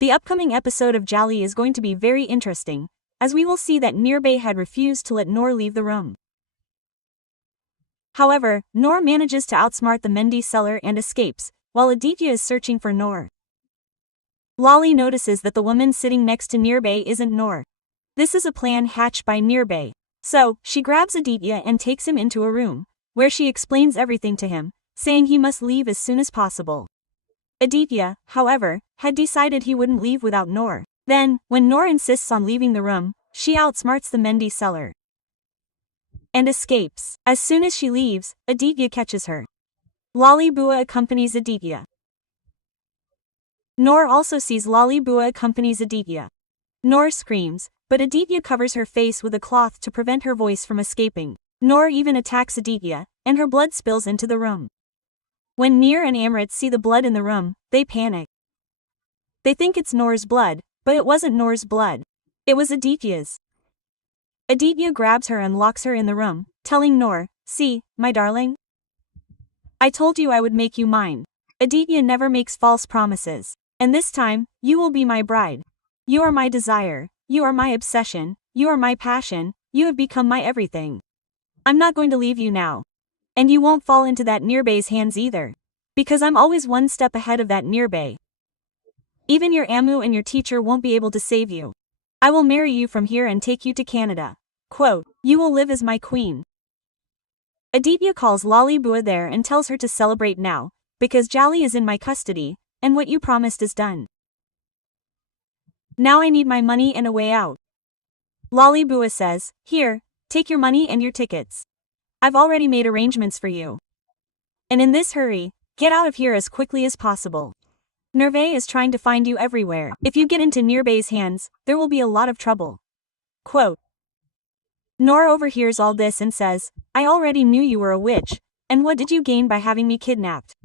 The upcoming episode of Jali is going to be very interesting, as we will see that Nirbay had refused to let Noor leave the room. However, Noor manages to outsmart the Mendi seller and escapes, while Aditya is searching for Noor. Lali notices that the woman sitting next to Nirbay isn't Noor. This is a plan hatched by Nirbay. So, she grabs Aditya and takes him into a room, where she explains everything to him, saying he must leave as soon as possible. Aditya, however, had decided he wouldn't leave without Noor. Then, when Noor insists on leaving the room, she outsmarts the Mendi seller and escapes. As soon as she leaves, Aditya catches her. Lali Bua accompanies Aditya. Noor also sees Lali Bua accompanies Aditya. Noor screams, but Aditya covers her face with a cloth to prevent her voice from escaping. Noor even attacks Aditya, and her blood spills into the room. When Noor and Amrit see the blood in the room, they panic. They think it's Noor's blood, but it wasn't Noor's blood. It was Aditya's. Aditya grabs her and locks her in the room, telling Noor, "See, my darling? I told you I would make you mine." Aditya never makes false promises. And this time, you will be my bride. You are my desire, you are my obsession, you are my passion, you have become my everything. I'm not going to leave you now. And you won't fall into that Nirbay's hands either. Because I'm always one step ahead of that Nirbay. Even your Amu and your teacher won't be able to save you. I will marry you from here and take you to Canada. Quote, you will live as my queen. Aditya calls Lali Bua there and tells her to celebrate now, because Jali is in my custody, and what you promised is done. Now I need my money and a way out. Lali Bua says, here, take your money and your tickets. I've already made arrangements for you. And in this hurry, get out of here as quickly as possible. Nirbay is trying to find you everywhere. If you get into Nirbay's hands, there will be a lot of trouble. Quote. Noor overhears all this and says, I already knew you were a witch, and what did you gain by having me kidnapped?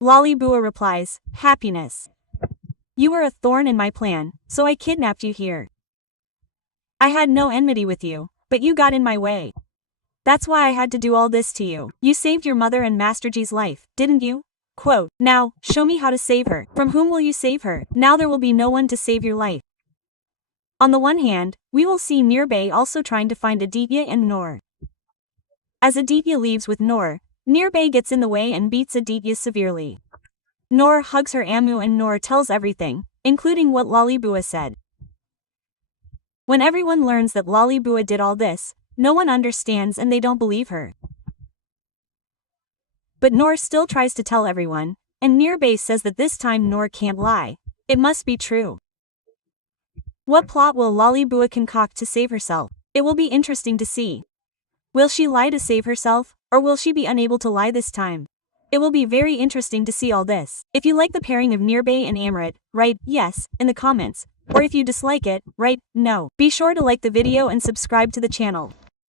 Lali Bua replies, happiness. You were a thorn in my plan, so I kidnapped you here. I had no enmity with you, but you got in my way. That's why I had to do all this to you. You saved your mother and Masterji's life, didn't you? Quote, now, show me how to save her. From whom will you save her? Now there will be no one to save your life. On the one hand, we will see Nirbay also trying to find Aditya and Noor. As Aditya leaves with Noor, Nirbay gets in the way and beats Aditya severely. Noor hugs her Amu and Noor tells everything, including what Lali Bua said. When everyone learns that Lali Bua did all this, no one understands and they don't believe her. But Noor still tries to tell everyone, and Nirbay says that this time Noor can't lie. It must be true. What plot will Lali Bua concoct to save herself? It will be interesting to see. Will she lie to save herself, or will she be unable to lie this time? It will be very interesting to see all this. If you like the pairing of Nirbay and Amrit, write yes in the comments, or if you dislike it, write no. Be sure to like the video and subscribe to the channel.